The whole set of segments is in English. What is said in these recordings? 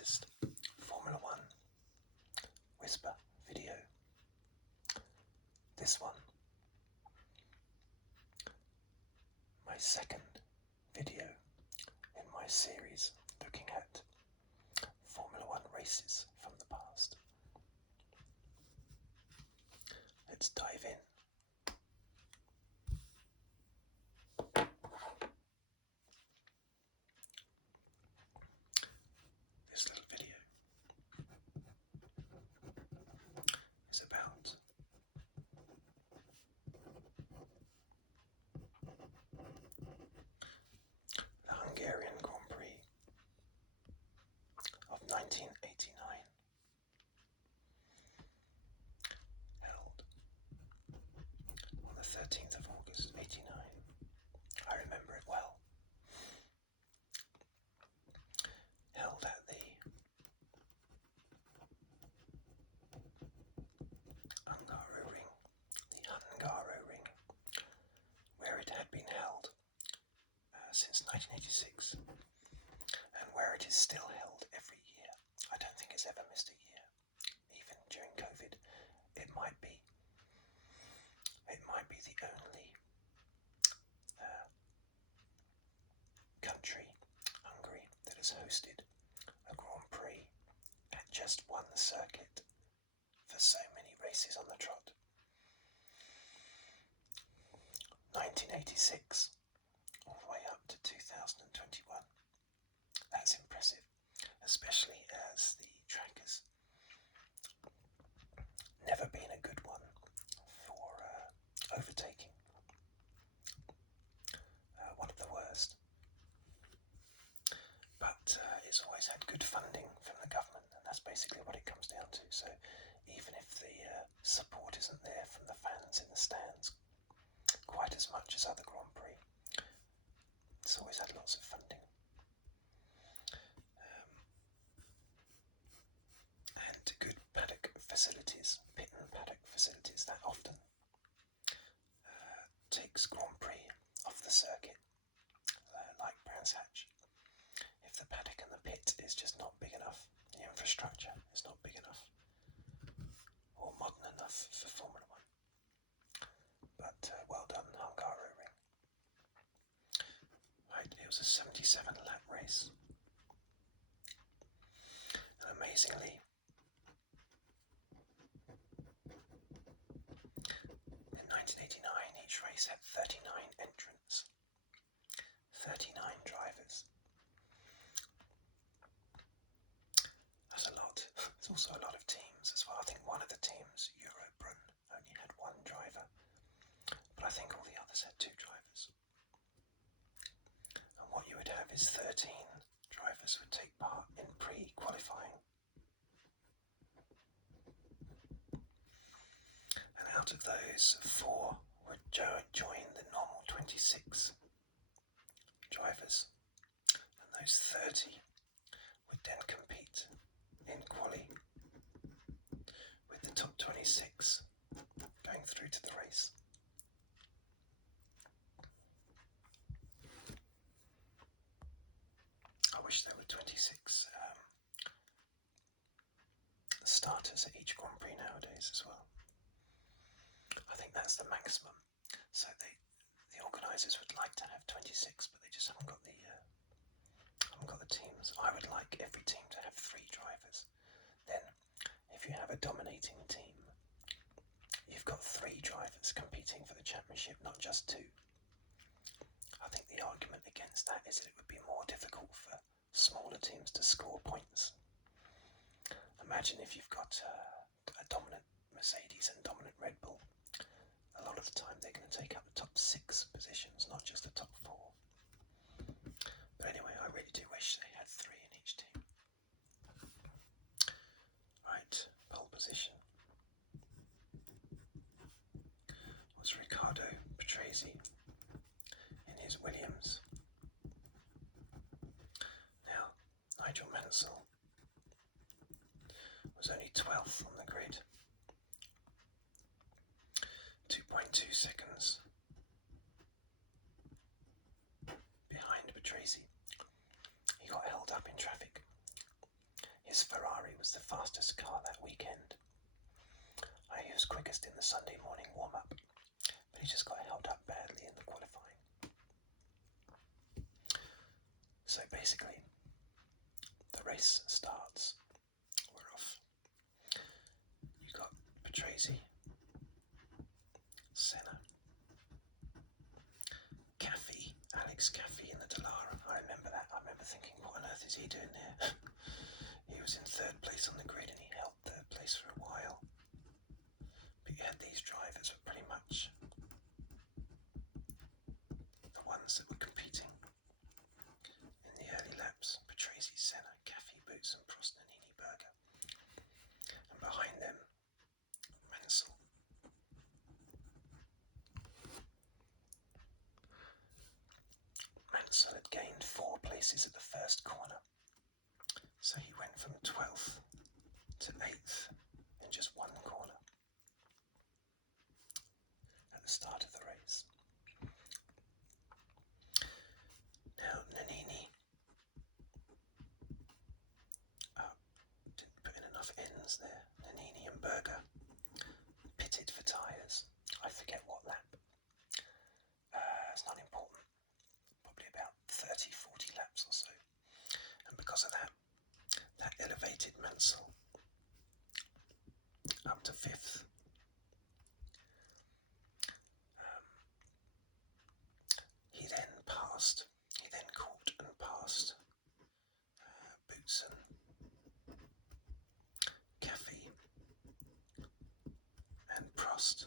latest Formula One Whisper video. This one, my second video in my series looking at Formula One races from the past. Let's dive in. This little video is about the Hungarian Grand Prix of 1989, held on the 13th of August 89. I remember it well. Held at the Hungaroring, where it had been held since 1986, and where it is still held every year. I don't think it's ever missed a year, even during COVID. It might be the only country, Hungary, that has hosted a Grand Prix at just one circuit for so many races on the trot. 1986 all the way up to 2021. That's impressive, especially as the track has never been a good one for overtaking. One of the worst. But it's always had good funding from the government, and that's basically what it comes down to. So even if the support isn't there from the fans in the stands quite as much as other Grand Prix, it's always had lots of funding. And good paddock facilities, pit and paddock facilities, that often takes Grand Prix off the circuit, like Brands Hatch. If the paddock and the pit is just not big enough, the infrastructure is not big enough or modern enough for Formula One. But well done, Hungaroring. Right, it was a 77 lap race. And amazingly, in 1989 each race had 39 entrants, 39 drivers. That's a lot. There's also a lot of teams as well. I think one of the teams, Eurobrun, only had one driver, but I think all the others had two drivers. And what you would have is 13 drivers would take part in pre-qualifying. And out of those, 4 would join the normal 26 drivers, and those 30 would then compete in quali, with the top 26 going through to the race. I wish there were 26 starters at each Grand Prix nowadays as well. I think that's the maximum. So the organisers would like to have 26, but they just haven't got the teams. I would like every team to have 3 drivers. Then, if you have a dominating team, you've got 3 drivers competing for the championship, not just 2. I think the argument against that is that it would be more difficult for smaller teams to score points. Imagine if you've got a dominant Mercedes and dominant Red Bull. A lot of the time they're going to take up the top 6 positions, not just the top 4. But anyway, I really do wish they had 3 in each team. Right, pole position was Riccardo Patrese in his Williams. Now, Nigel Mansell was only 12th on the grid, 2.2 seconds behind Patrese. He got just got held up badly in the qualifying. So basically, the race starts. We're off. You got Patrese, Senna, Alex Caffey in the Dallara. I remember that. I remember thinking, what on earth is he doing there? He was in third place on the grid and he held third place for a while. But you had these drivers were pretty much the ones that were competing in the early laps. Patrese, Senna, Caffey, Boutsen, Prost, Nannini, Berger. And behind them, Mansell. Mansell had gained 4 places at the first corner, so he went from 12th to 8th in just one corner at the start of the race. Now Nannini didn't put in enough ends there. Nannini and Berger pitted for tyres. I forget what lap. It's not important. Probably about 30-40 laps or so. And because of that, that elevated Mansell up to 5th. He then caught and passed Boutsen, Caffey and Prost,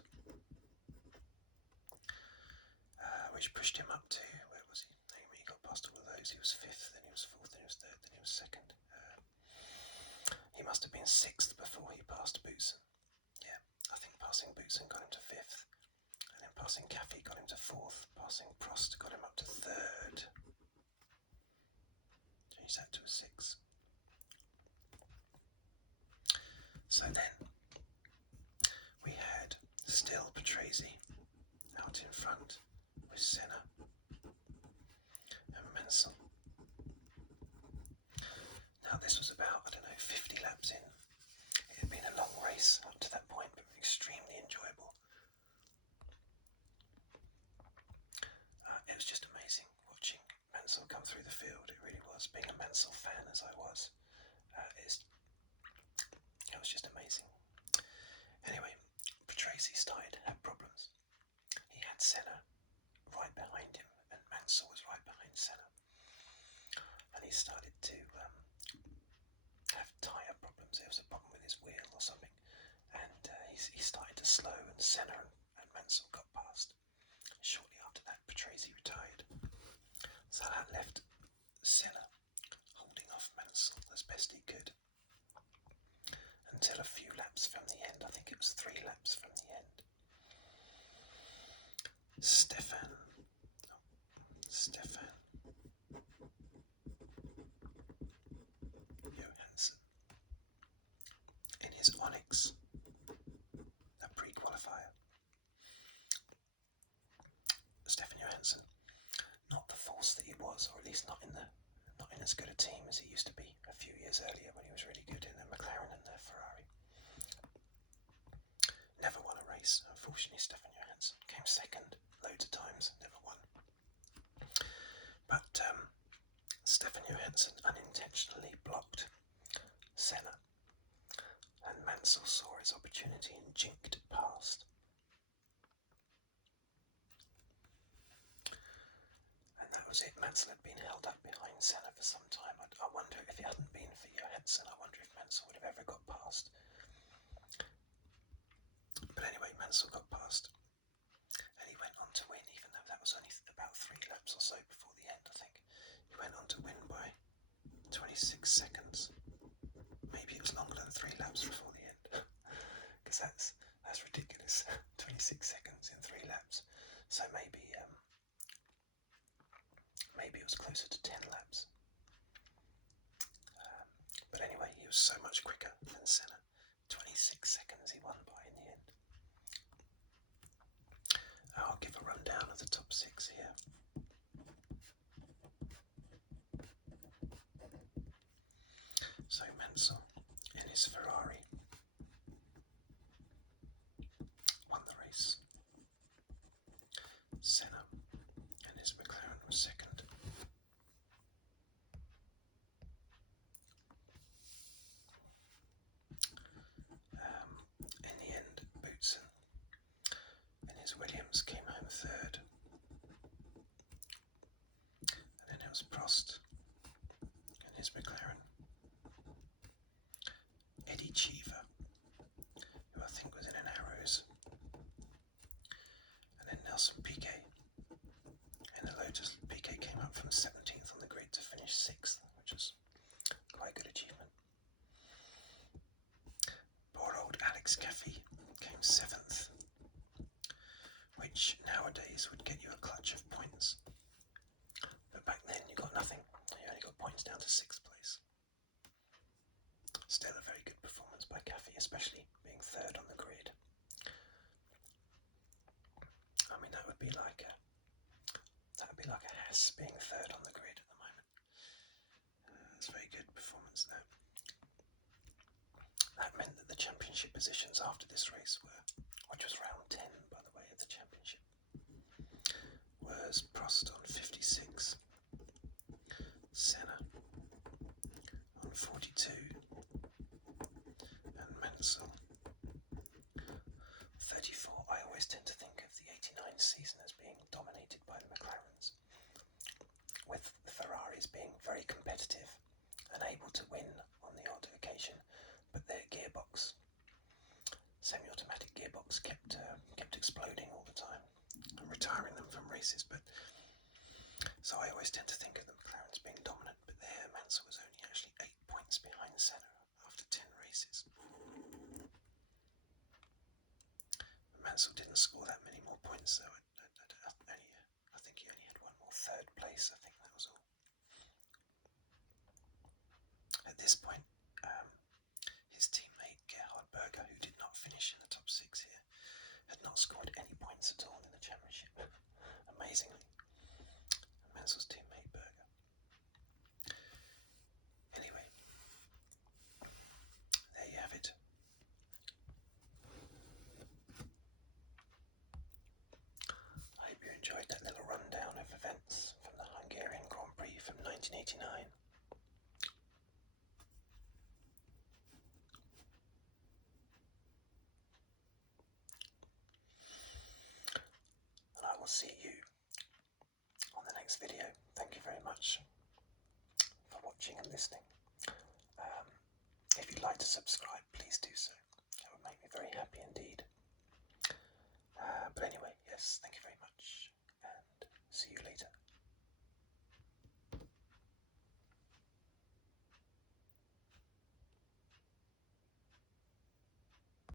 which pushed him up to, where was he? When he got past all of those, he was 5th, then he was 4th, then he was 3rd, then he was 2nd. He must have been 6th before he passed Boutsen. Yeah, I think passing Boutsen got him to 5th. And then passing Caffey got him to 4th. Passing Prost got him up to 3rd. Change that to a 6. So then we had still Patrese out in front with Senna and Mansell. Now this was about, 50 laps in. It had been a long race up to that point, but extremely enjoyable. It was just amazing watching Mansell come through the field. It really was. Being a Mansell fan as I was, it was just amazing. Anyway, Patrese started to have problems. He had Senna right behind him, and Mansell was right behind Senna. And he started to have tyre problems. There was a problem with his wheel or something, and he started to slow, and Senna and Mansell got past. Shortly after that, Patrese retired. So that left Senna holding off Mansell as best he could until a few laps from the end. I think it was 3 laps from the end. Stefan Johansson in his Onyx, a Prix qualifier. Stefan Johansson, not the force that he was, or at least not in as good a team as he used to be a few years earlier when he was really good in the McLaren and the Ferrari. Never won a race, unfortunately. Stefan Johansson came 2nd loads of times, never won. But Stefan Johansson unintentionally blocked Senna, and Mansell saw his opportunity and jinked past. And that was it. Mansell had been held up behind Senna for some time. I wonder if it hadn't been for Johansson, I wonder if Mansell would have ever got past. But anyway, Mansell got past, and he went on to win, even though that was only about 3 laps or so before the end, I think. He went on to win by 26 seconds. Maybe it was longer than 3 laps before the end, because that's ridiculous. 26 seconds in 3 laps. So maybe it was closer to 10 laps. But anyway, he was so much quicker than Senna. 26 seconds he won by in the end. I'll give a rundown of the top 6 here. So Mansell in his Ferrari won the race. third. And then it was Prost and his McLaren. Eddie Cheever, who I think was in an Arrows. And then Nelson Piquet in a Lotus. Piquet came up from 17th on the grid to finish 6th, which was quite a good achievement. Poor old Alex Caffey came 7th, which nowadays would get you a clutch of points. But back then you got nothing. You only got points down to 6th place. Still a very good performance by Caffey, especially being 3rd on the grid. I mean, that would be like a Haas being 3rd on the grid at the moment. It's a very good performance there. That meant that the championship positions after this race were, which was round 10 by the way of the championship, was Prost on 56, Senna on 42, and Mansell 34. I always tend to think of the 89 season as being dominated by the McLarens, with the Ferraris being very competitive and able to win on the odd occasion, but their gearbox, semi-automatic gearbox, kept exploding all the time and retiring them from races. But so I always tend to think of the McLarens being dominant, but there Mansell was only actually 8 points behind Senna after 10 races. Mansell didn't score that many more points, though. I think he only had one more 3rd place. I think that was all. At this point, his teammate Gerhard Berger, who did not finish in the top 6 here, had not scored any points at all in the championship. Amazingly, Mansell's teammate Berger. Anyway, there you have it. I hope you enjoyed that little rundown of events from the Hungarian Grand Prix from 1989. And I will see you on the next video. Thank you very much for watching and listening. If you'd like to subscribe, please do so. That would make me very happy indeed.